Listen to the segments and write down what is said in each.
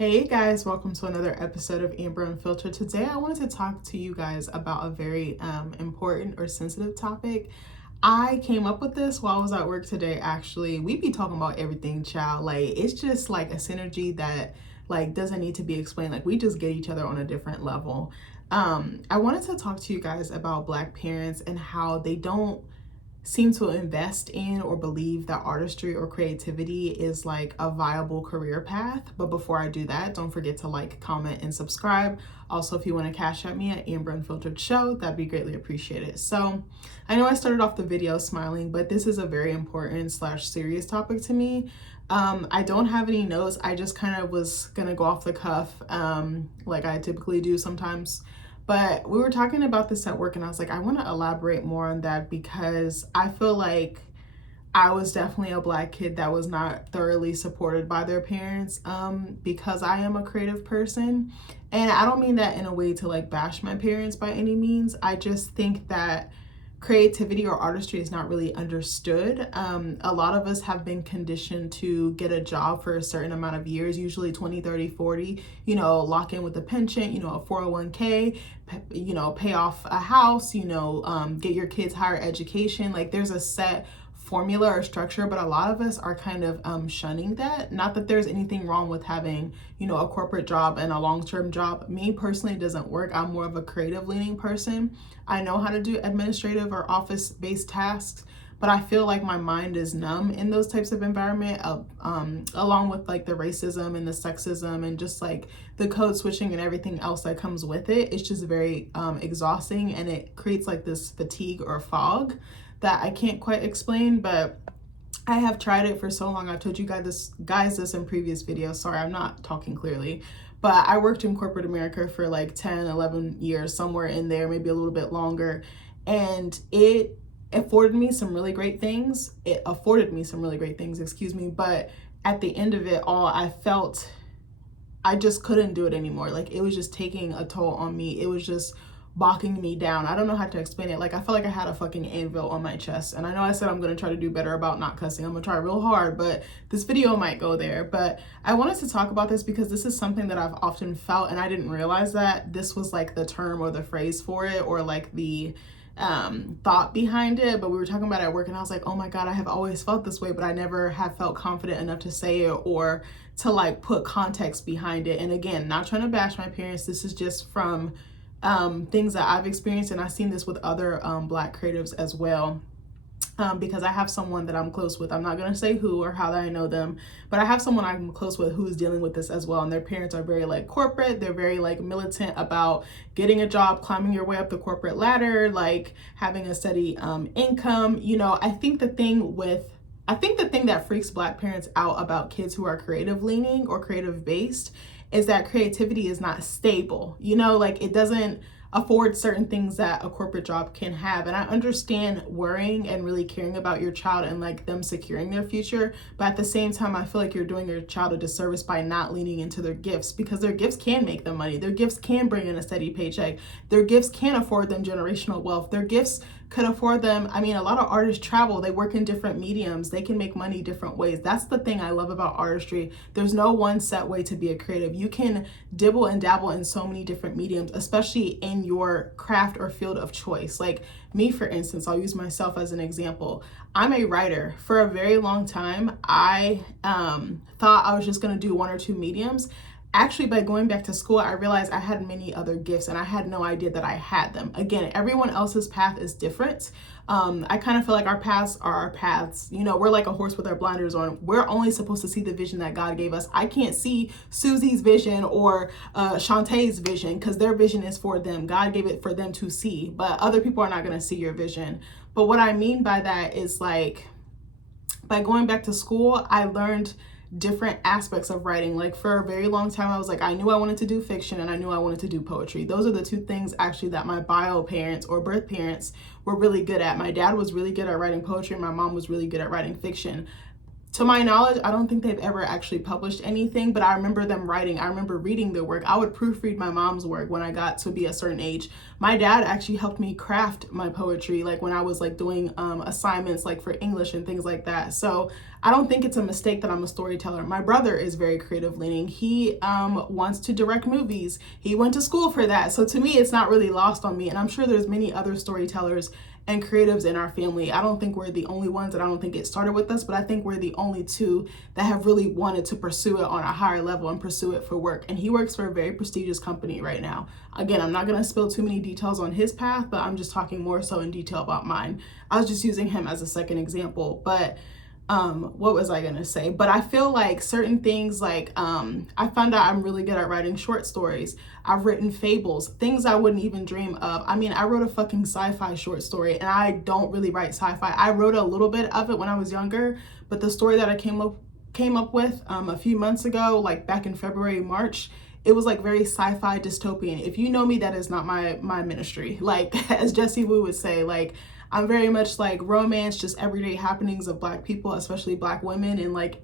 Hey guys, welcome to another episode of Amber Unfiltered. Today I wanted to talk to you guys about a very important or sensitive topic. I came up with this while I was at work today. Actually, we be talking about everything, child. Like, it's just like a synergy that like doesn't need to be explained. Like, we just get each other on a different level. I wanted to talk to you guys about Black parents and how they don't seem to invest in or believe that artistry or creativity is like a viable career path. But before I do that, don't forget to like, comment, and subscribe. Also, if you want to cash at me at AmberUnfilteredShow, that'd be greatly appreciated. So I know I started off the video smiling, but this is a very important / serious topic to me. I don't have any notes. I just kind of was gonna go off the cuff, like I typically do sometimes. But we were talking about this at work and I was like, I want to elaborate more on that because I feel like I was definitely a Black kid that was not thoroughly supported by their parents, because I am a creative person. And I don't mean that in a way to like bash my parents by any means. I just think that creativity or artistry is not really understood. A lot of us have been conditioned to get a job for a certain amount of years, usually 20, 30, 40, lock in with a pension, a 401k, pay off a house, get your kids higher education. Like, there's a set formula or structure, but a lot of us are kind of shunning that. Not that there's anything wrong with having, a corporate job and a long-term job. Me personally, it doesn't work. I'm more of a creative leaning person. I know how to do administrative or office-based tasks, but I feel like my mind is numb in those types of environment, along with like the racism and the sexism and just like the code switching and everything else that comes with it. It's just very exhausting, and it creates like this fatigue or fog that I can't quite explain. But I have tried it for so long. I've told you guys this in previous videos. Sorry, I'm not talking clearly. But I worked in corporate America for like 10, 11 years, somewhere in there, maybe a little bit longer. And it afforded me some really great things. Excuse me. But at the end of it all, I felt I just couldn't do it anymore. Like, it was just taking a toll on me. It was just bogging me down. I don't know how to explain it. Like, I felt like I had a fucking anvil on my chest. And I know I said I'm going to try to do better about not cussing. I'm going to try real hard, but this video might go there. But I wanted to talk about this because this is something that I've often felt, and I didn't realize that this was like the term or the phrase for it, or like the thought behind it. But we were talking about it at work and I was like, oh my God, I have always felt this way, but I never have felt confident enough to say it or to like put context behind it. And again, not trying to bash my parents. This is just from things that I've experienced, and I've seen this with other Black creatives as well, because I have someone that I'm close with. I'm not going to say who or how that I know them, but I have someone I'm close with who's dealing with this as well, and their parents are very like corporate. They're very like militant about getting a job, climbing your way up the corporate ladder, like having a steady income. I think the thing that freaks Black parents out about kids who are creative leaning or creative based is that creativity is not stable. Like, it doesn't afford certain things that a corporate job can have. And I understand worrying and really caring about your child and like them securing their future. But at the same time, I feel like you're doing your child a disservice by not leaning into their gifts, because their gifts can make them money. Their gifts can bring in a steady paycheck. Their gifts can afford them generational wealth. Their gifts could afford them. I mean, a lot of artists travel, they work in different mediums, they can make money different ways. That's the thing I love about artistry. There's no one set way to be a creative. You can dibble and dabble in so many different mediums, especially in your craft or field of choice. Like me, for instance, I'll use myself as an example. I'm a writer. For a very long time, I thought I was just gonna do one or two mediums. Actually, by going back to school, I realized I had many other gifts and I had no idea that I had them. Again, everyone else's path is different. I kind of feel like our paths are our paths. We're like a horse with our blinders on. We're only supposed to see the vision that God gave us. I can't see Susie's vision or Shantae's vision, because their vision is for them. God gave it for them to see, but other people are not going to see your vision. But what I mean by that is, like, by going back to school, I learned different aspects of writing. Like, for a very long time, I was like, I knew I wanted to do fiction and I knew I wanted to do poetry. Those are the two things actually that my bio parents or birth parents were really good at. My dad was really good at writing poetry. My mom was really good at writing fiction. To my knowledge, I don't think they've ever actually published anything, but I remember them writing. I remember reading their work. I would proofread my mom's work when I got to be a certain age. My dad actually helped me craft my poetry, like when I was like doing assignments like for English and things like that. So I don't think it's a mistake that I'm a storyteller. My brother is very creative leaning. He wants to direct movies. He went to school for that. So to me, it's not really lost on me. And I'm sure there's many other storytellers and creatives in our family. I don't think we're the only ones, and I don't think it started with us, but I think we're the only two that have really wanted to pursue it on a higher level and pursue it for work. And he works for a very prestigious company right now. Again, I'm not going to spill too many details on his path, but I'm just talking more so in detail about mine. I was just using him as a second example, but what was I gonna say? But I feel like certain things, like I found out I'm really good at writing short stories. I've written fables, things I wouldn't even dream of. I mean, I wrote a fucking sci-fi short story, and I don't really write sci-fi. I wrote a little bit of it when I was younger, but the story that I came up with a few months ago, like back in February, March, it was like very sci-fi dystopian. If you know me, that is not my ministry. Like as Jessie Wu would say, like I'm very much like romance, just everyday happenings of Black people, especially Black women, and like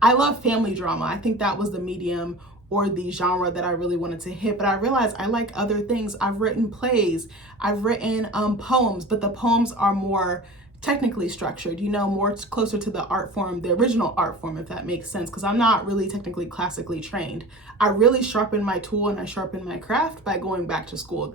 I love family drama. I think that was the medium or the genre that I really wanted to hit, but I realized I like other things. I've written plays, I've written poems, but the poems are more technically structured, more closer to the art form, the original art form, if that makes sense, because I'm not really technically classically trained. I really sharpen my tool and I sharpen my craft by going back to school.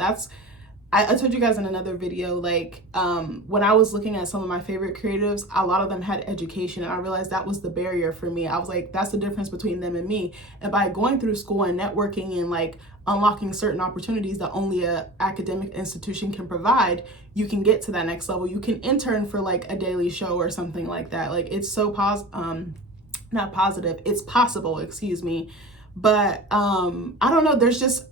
I told you guys in another video, like when I was looking at some of my favorite creatives, a lot of them had education, and I realized that was the barrier for me. I was like, that's the difference between them and me. And by going through school and networking and like unlocking certain opportunities that only a academic institution can provide, you can get to that next level. You can intern for like a daily show or something like that. Like it's so not positive, it's possible, excuse me. But I don't know,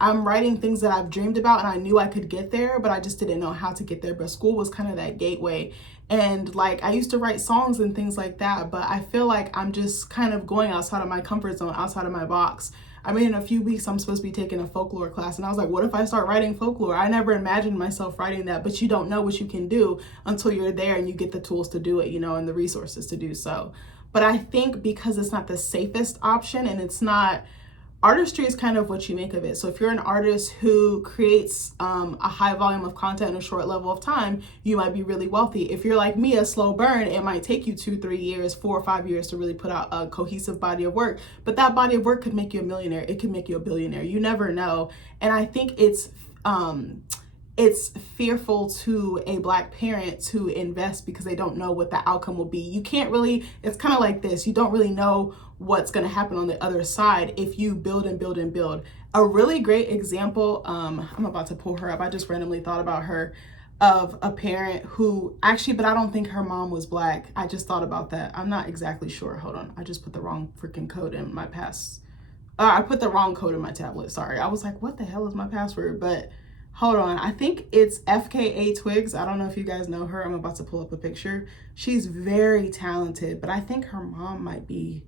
I'm writing things that I've dreamed about, and I knew I could get there, but I just didn't know how to get there. But school was kind of that gateway. And like I used to write songs and things like that, but I feel like I'm just kind of going outside of my comfort zone, outside of my box. I mean, in a few weeks I'm supposed to be taking a folklore class, and I was like, what if I start writing folklore? I never imagined myself writing that, but you don't know what you can do until you're there and you get the tools to do it, and the resources to do so. But I think because it's not the safest option, and it's not, artistry is kind of what you make of it. So if you're an artist who creates a high volume of content in a short level of time, you might be really wealthy. If you're like me, a slow burn, it might take you 2-3 years, 4 or 5 years to really put out a cohesive body of work. But that body of work could make you a millionaire. It could make you a billionaire. You never know. And I think it's fearful to a Black parent to invest because they don't know what the outcome will be. You can't really, it's kind of like this. You don't really know what's going to happen on the other side if you build and build and build. A really great example, I'm about to pull her up. I just randomly thought about her, of a parent who actually, but I don't think her mom was Black. I just thought about that. I'm not exactly sure. Hold on. I just put the wrong freaking code in my I put the wrong code in my tablet. Sorry. I was like, what the hell is my password? But hold on, I think it's FKA Twigs. I don't know if you guys know her. I'm about to pull up a picture. She's very talented, but I think her mom might be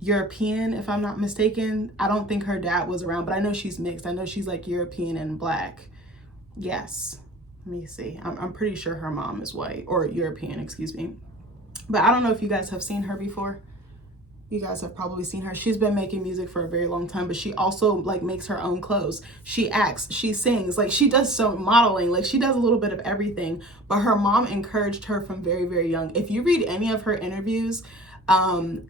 European, if I'm not mistaken. I don't think her dad was around, but I know she's mixed. I know she's like European and Black. Yes, let me see. I'm pretty sure her mom is white, or European, excuse me. But I don't know if you guys have seen her before. You guys have probably seen her. She's been making music for a very long time, but she also like makes her own clothes. She acts, she sings, like she does some modeling, like she does a little bit of everything. But her mom encouraged her from very, very young. If you read any of her interviews,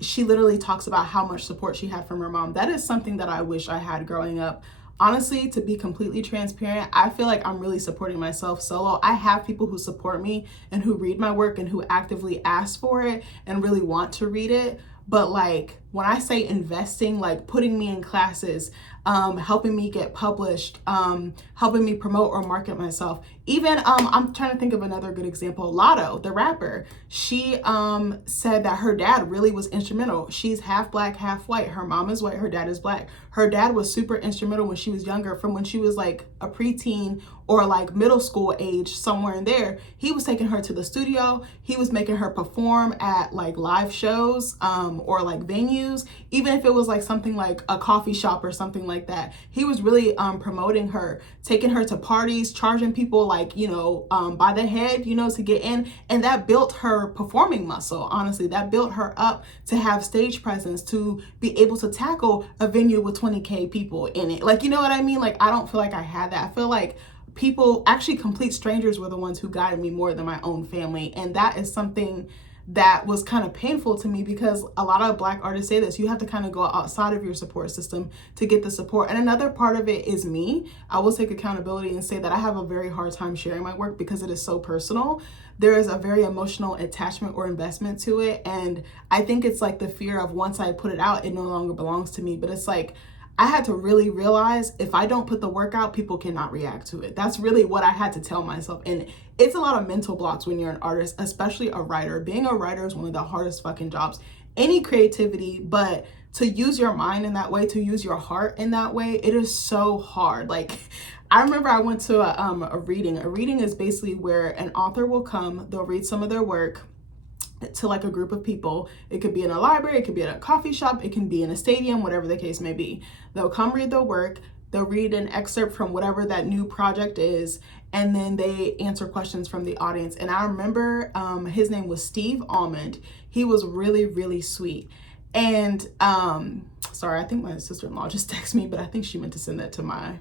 she literally talks about how much support she had from her mom. That is something that I wish I had growing up. Honestly, to be completely transparent, I feel like I'm really supporting myself solo. I have people who support me and who read my work and who actively ask for it and really want to read it. But like when I say investing, like putting me in classes, helping me get published, helping me promote or market myself. Even I'm trying to think of another good example. Lotto, the rapper, she said that her dad really was instrumental. She's half Black, half white. Her mom is white, her dad is Black. Her dad was super instrumental when she was younger, from when she was like a preteen or like middle school age, somewhere in there. He was taking her to the studio. He was making her perform at like live shows or like venues. venues, even if it was like something like a coffee shop or something like that. He was really promoting her, taking her to parties, charging people like, by the head, to get in. And that built her performing muscle. Honestly, that built her up to have stage presence, to be able to tackle a venue with 20K people in it. Like, you know what I mean? Like, I don't feel like I had that. I feel like people, actually complete strangers, were the ones who guided me more than my own family. And that is something that was kind of painful to me, because a lot of Black artists say this: you have to kind of go outside of your support system to get the support. And another part of it is me. I will take accountability and say that I have a very hard time sharing my work because it is so personal. There is a very emotional attachment or investment to it. And I think it's like the fear of, once I put it out, it no longer belongs to me. But it's like, I had to really realize, if I don't put the work out, people cannot react to it. That's really what I had to tell myself. And it's a lot of mental blocks when you're an artist, especially a writer. Being a writer is one of the hardest fucking jobs. Any creativity, but to use your mind in that way, to use your heart in that way, it is so hard. Like, I remember I went to a reading. A reading is basically where an author will come, they'll read some of their work to like a group of people. It could be in a library, it could be at a coffee shop, it can be in a stadium, whatever the case may be. They'll come read their work, they'll read an excerpt from whatever that new project is, and then they answer questions from the audience. And I remember his name was Steve Almond. He was really, really sweet. And sorry, I think my sister-in-law just texted me, but I think she meant to send that to my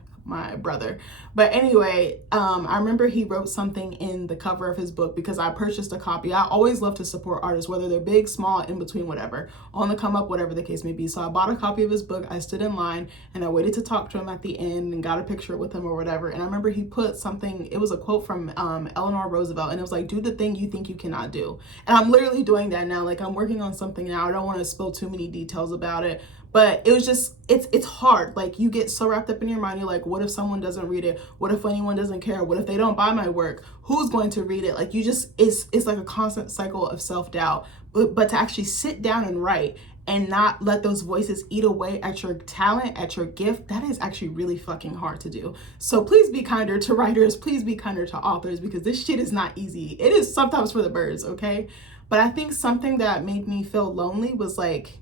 brother. But anyway, I remember he wrote something in the cover of his book, because I purchased a copy. I always love to support artists, whether they're big, small, in between, whatever, on the come up, whatever the case may be. So I bought a copy of his book. I stood in line and I waited to talk to him at the end and got a picture with him or whatever. And I remember he put something, it was a quote from Eleanor Roosevelt, and it was like, do the thing you think you cannot do. And I'm literally doing that now. Like, I'm working on something now. I don't want to spill too many details about it, but it was just, it's hard. Like, you get so wrapped up in your mind. You're like, what if someone doesn't read it? What if anyone doesn't care? What if they don't buy my work? Who's going to read it? Like, you just, it's like a constant cycle of self-doubt. But to actually sit down and write and not let those voices eat away at your talent, at your gift, that is actually really fucking hard to do. So please be kinder to writers. Please be kinder to authors, because this shit is not easy. It is sometimes for the birds, okay? But I think something that made me feel lonely was like,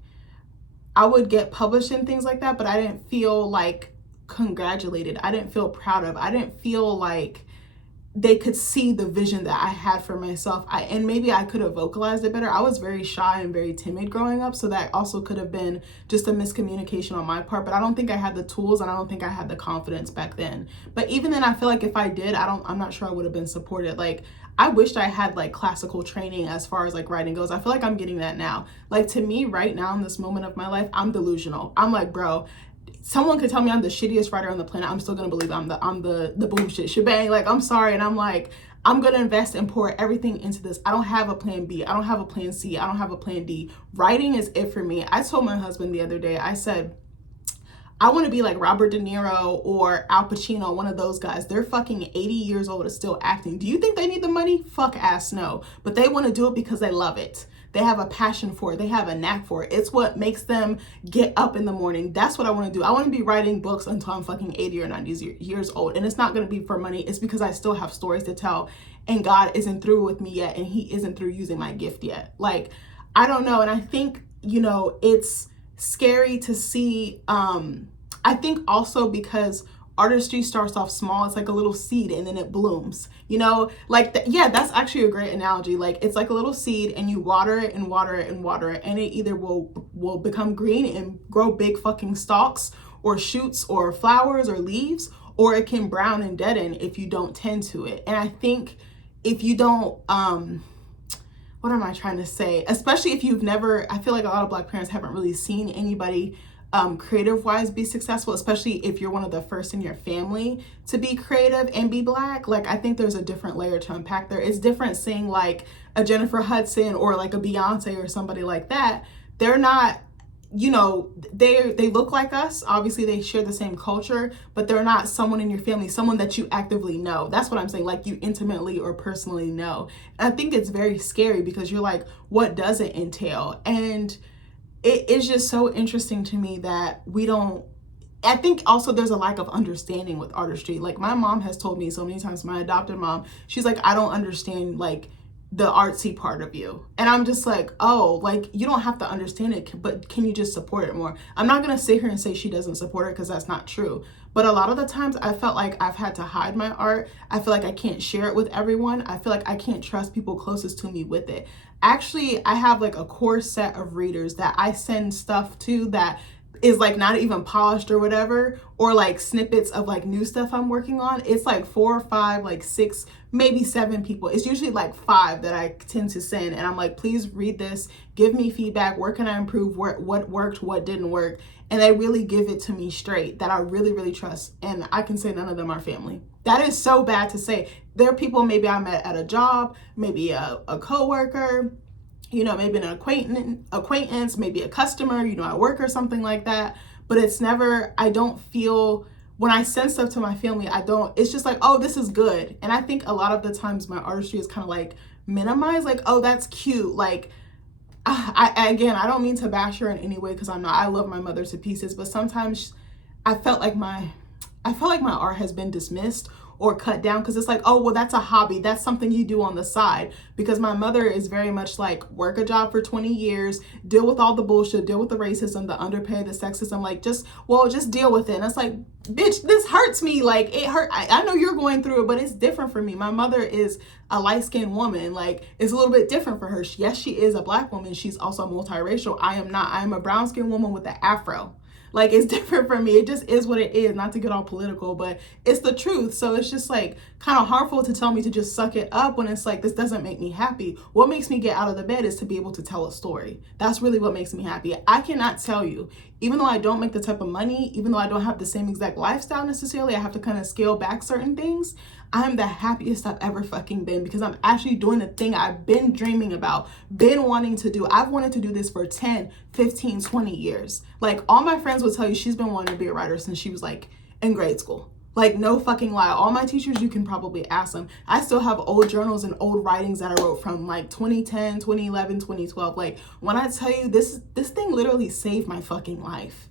I would get published and things like that, but I didn't feel like congratulated. I didn't feel proud of. I didn't feel like they could see the vision that I had for myself. And maybe I could have vocalized it better. I was very shy and very timid growing up, so that also could have been just a miscommunication on my part. But I don't think I had the tools, and I don't think I had the confidence back then. But even then, I feel like if I did, I'm not sure I would have been supported. Like, I wished I had like classical training as far as like writing goes. I feel like I'm getting that now. Like, to me right now in this moment of my life, I'm delusional. I'm like, bro, someone could tell me I'm the shittiest writer on the planet, I'm still gonna believe I'm the boom shit shebang. Like, I'm sorry. And I'm like, I'm gonna invest and pour everything into this. I don't have a plan B. I don't have a plan C. I don't have a plan D. Writing is it for me. I told my husband the other day, I said, I want to be like Robert De Niro or Al Pacino, one of those guys. They're fucking 80 years old and still acting. Do you think they need the money? Fuck ass no. But they want to do it because they love it. They have a passion for it. They have a knack for it. It's what makes them get up in the morning. That's what I want to do. I want to be writing books until I'm fucking 80 or 90 years old. And it's not going to be for money. It's because I still have stories to tell. And God isn't through with me yet. And he isn't through using my gift yet. Like, I don't know. And I think, it's scary to see. I think also because artistry starts off small, it's like a little seed and then it blooms, like yeah, that's actually a great analogy. Like, it's like a little seed and you water it and water it and water it, and it either will become green and grow big fucking stalks or shoots or flowers or leaves, or it can brown and deaden if you don't tend to it. And I think if you don't, what am I trying to say? Especially if you've never, I feel like a lot of Black parents haven't really seen anybody creative wise be successful, especially if you're one of the first in your family to be creative and be Black. Like, I think there's a different layer to unpack there. It's different seeing like a Jennifer Hudson or like a Beyonce or somebody like that. They're not, they look like us. Obviously they share the same culture, but they're not someone in your family, someone that you actively know. That's what I'm saying, like you intimately or personally know. And I think it's very scary because you're like, what does it entail? And it is just so interesting to me that I think also there's a lack of understanding with artistry. Like, my mom has told me so many times, my adopted mom, she's like, I don't understand like the artsy part of you. And I'm just like, oh, like, you don't have to understand it, but can you just support it more? I'm not going to sit here and say she doesn't support it, because that's not true. But a lot of the times I felt like I've had to hide my art. I feel like I can't share it with everyone. I feel like I can't trust people closest to me with it. Actually, I have like a core set of readers that I send stuff to that is like not even polished or whatever, or like snippets of like new stuff I'm working on. It's like 4 or 5, like 6, maybe 7 people. It's usually like 5 that I tend to send, and I'm like, please read this, give me feedback, where can I improve, what worked, what didn't work. And they really give it to me straight, that I really, really trust. And I can say none of them are family. That is so bad to say. There are people maybe I met at a job, maybe a coworker, you know, maybe an acquaintance, maybe a customer, you know, at work or something like that. But it's never, I don't feel, when I send stuff to my family, it's just like, oh, this is good. And I think a lot of the times my artistry is kind of like minimized, like, oh, that's cute. Like, again, I don't mean to bash her in any way, because I'm not. I love my mother to pieces, but sometimes I felt like my art has been dismissed or cut down, because it's like, oh, well, that's a hobby. That's something you do on the side. Because my mother is very much like, work a job for 20 years, deal with all the bullshit, deal with the racism, the underpay, the sexism, like, just deal with it. And it's like, bitch, this hurts me. Like, it hurt. I know you're going through it, but it's different for me. My mother is a light-skinned woman. Like, it's a little bit different for her. Yes, she is a Black woman. She's also multiracial. I am not. I am a brown-skinned woman with an afro. Like, it's different for me. It just is what it is. Not to get all political, but it's the truth. So it's just like kind of harmful to tell me to just suck it up when it's like, this doesn't make me happy. What makes me get out of the bed is to be able to tell a story. That's really what makes me happy. I cannot tell you, even though I don't make the type of money, even though I don't have the same exact lifestyle necessarily, I have to kind of scale back certain things. I'm the happiest I've ever fucking been, because I'm actually doing the thing I've been dreaming about, been wanting to do. I've wanted to do this for 10, 15, 20 years. Like, all my friends will tell you she's been wanting to be a writer since she was like in grade school. Like, no fucking lie. All my teachers, you can probably ask them. I still have old journals and old writings that I wrote from like 2010, 2011, 2012. Like, when I tell you this thing literally saved my fucking life.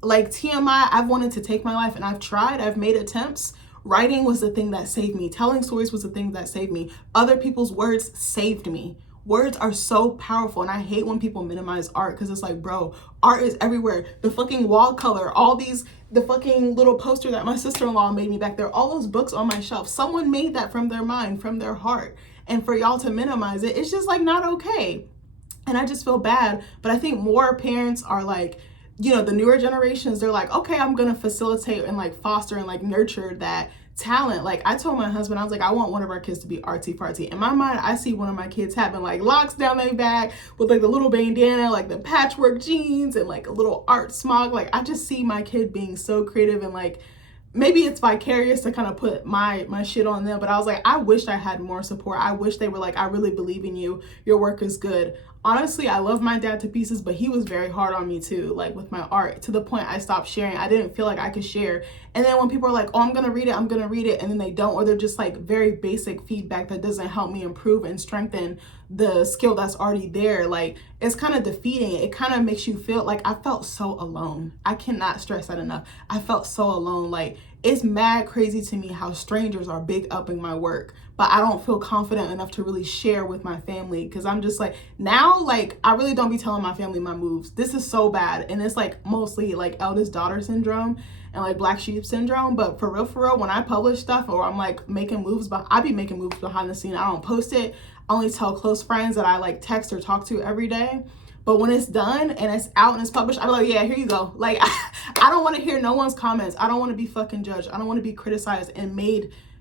Like, TMI, I've wanted to take my life, and I've tried, I've made attempts. Writing was the thing that saved me. Telling stories was the thing that saved me. Other people's words saved me. Words are so powerful, and I hate when people minimize art, because it's like, bro, art is everywhere. The fucking wall color, the fucking little poster that my sister-in-law made me back there, all those books on my shelf, someone made that from their mind, from their heart. And for y'all to minimize it, it's just like not okay. And I just feel bad. But I think more parents are like, you know, the newer generations, they're like, okay, I'm gonna facilitate and like foster and like nurture that talent. Like, I told my husband, I was like, I want one of our kids to be artsy fartsy. In my mind, I see one of my kids having like locks down their back with like the little bandana, like the patchwork jeans, and like a little art smog. Like, I just see my kid being so creative, and like, maybe it's vicarious to kind of put my shit on them, but I was like, I wish I had more support. I wish they were like, I really believe in you. Your work is good. Honestly, I love my dad to pieces, but he was very hard on me too, like with my art, to the point I stopped sharing. I didn't feel like I could share. And then when people are like, oh, I'm gonna read it, and then they don't, or they're just like very basic feedback that doesn't help me improve and strengthen the skill that's already there, like, it's kind of defeating. It kind of makes you feel like, I felt so alone. I cannot stress that enough. I felt so alone. Like, it's mad crazy to me how strangers are big upping my work, but I don't feel confident enough to really share with my family, because I'm just like, now, like, I really don't be telling my family my moves. This is so bad. And it's like mostly like eldest daughter syndrome and like black sheep syndrome. But for real, when I publish stuff or I'm like making moves, but I be making moves behind the scene. I don't post it. I only tell close friends that I like text or talk to every day. But when it's done and it's out and it's published, I'm like, yeah, here you go. Like, I don't want to hear no one's comments. I don't want to be fucking judged. I don't want to be criticized and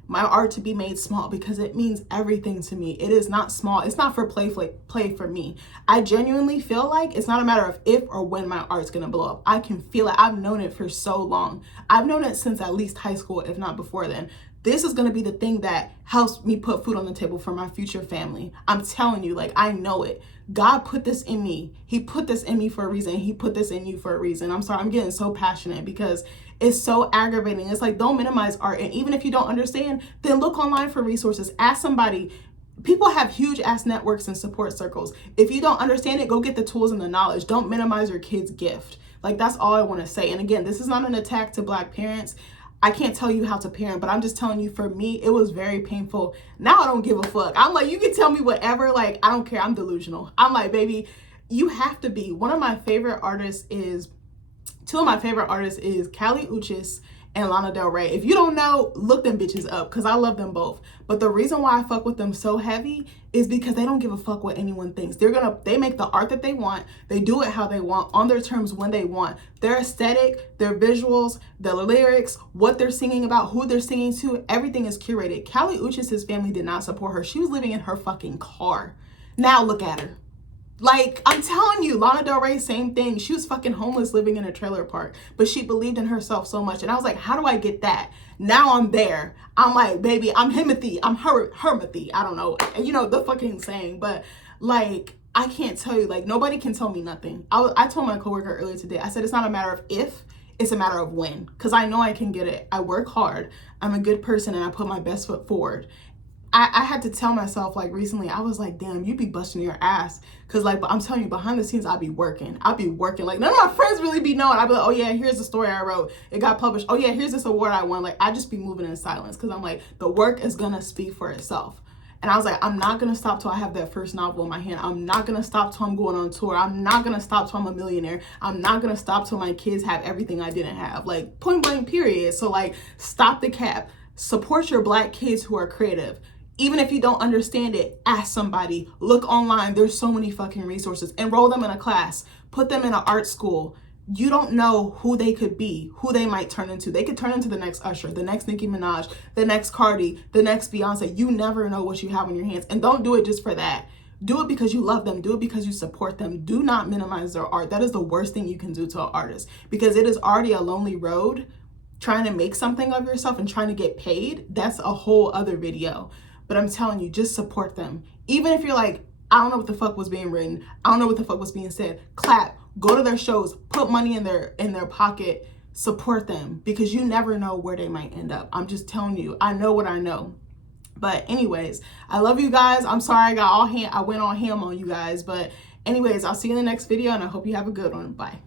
my art to be made small, because it means everything to me. It is not small. It's not for play for me. I genuinely feel like it's not a matter of if or when my art's gonna blow up. I can feel it. I've known it for so long. I've known it since at least high school, if not before then. This is gonna be the thing that helps me put food on the table for my future family. I'm telling you, like, I know it. God put this in me. He put this in me for a reason. He put this in you for a reason. I'm sorry, I'm getting so passionate because it's so aggravating. It's like, don't minimize art. And even if you don't understand, then look online for resources. Ask somebody. People have huge ass networks and support circles. If you don't understand it, go get the tools and the knowledge. Don't minimize your kid's gift. Like, that's all I want to say. And again, this is not an attack to Black parents. I can't tell you how to parent, but I'm just telling you, for me, it was very painful. Now I don't give a fuck. I'm like, you can tell me whatever. Like, I don't care. I'm delusional. I'm like, baby, you have to be. One of my favorite artists is, two of my favorite artists is Kali Uchis and Lana Del Rey. If you don't know, look them bitches up, because I love them both. But the reason why I fuck with them so heavy is because they don't give a fuck what anyone thinks. They make the art that they want. They do it how they want, on their terms, when they want. Their aesthetic, their visuals, their lyrics, what they're singing about, who they're singing to, everything is curated. Kali Uchis' family did not support her. She was living in her fucking car. Now look at her. Like, I'm telling you, Lana Del Rey, same thing. She was fucking homeless living in a trailer park, but she believed in herself so much. And I was like, how do I get that? Now I'm there. I'm like, baby, I'm Himothy. I'm Hermothy. I don't know. You know, the fucking saying. But, like, I can't tell you. Like, nobody can tell me nothing. I told my coworker earlier today, I said, it's not a matter of if, it's a matter of when. Because I know I can get it. I work hard. I'm a good person, and I put my best foot forward. I had to tell myself, like, recently, I was like, damn, you be busting your ass. Because, like, I'm telling you, behind the scenes, I'll be working. Like, none of my friends really be knowing. I'll be like, oh, yeah, here's the story I wrote. It got published. Oh, yeah, here's this award I won. Like, I just be moving in silence. Because I'm like, the work is going to speak for itself. And I was like, I'm not going to stop till I have that first novel in my hand. I'm not going to stop till I'm going on tour. I'm not going to stop till I'm a millionaire. I'm not going to stop till my kids have everything I didn't have. Like, point blank, period. So, like, stop the cap. Support your Black kids who are creative. Even if you don't understand it, ask somebody. Look online. There's so many fucking resources. Enroll them in a class. Put them in an art school. You don't know who they could be, who they might turn into. They could turn into the next Usher, the next Nicki Minaj, the next Cardi, the next Beyonce. You never know what you have in your hands. And don't do it just for that. Do it because you love them. Do it because you support them. Do not minimize their art. That is the worst thing you can do to an artist, because it is already a lonely road trying to make something of yourself and trying to get paid. That's a whole other video. But I'm telling you, just support them. Even if you're like, I don't know what the fuck was being written. I don't know what the fuck was being said. Clap, go to their shows, put money in their pocket, support them, because you never know where they might end up. I'm just telling you, I know what I know. But anyways, I love you guys. I'm sorry I went on ham on you guys. But anyways, I'll see you in the next video, and I hope you have a good one. Bye.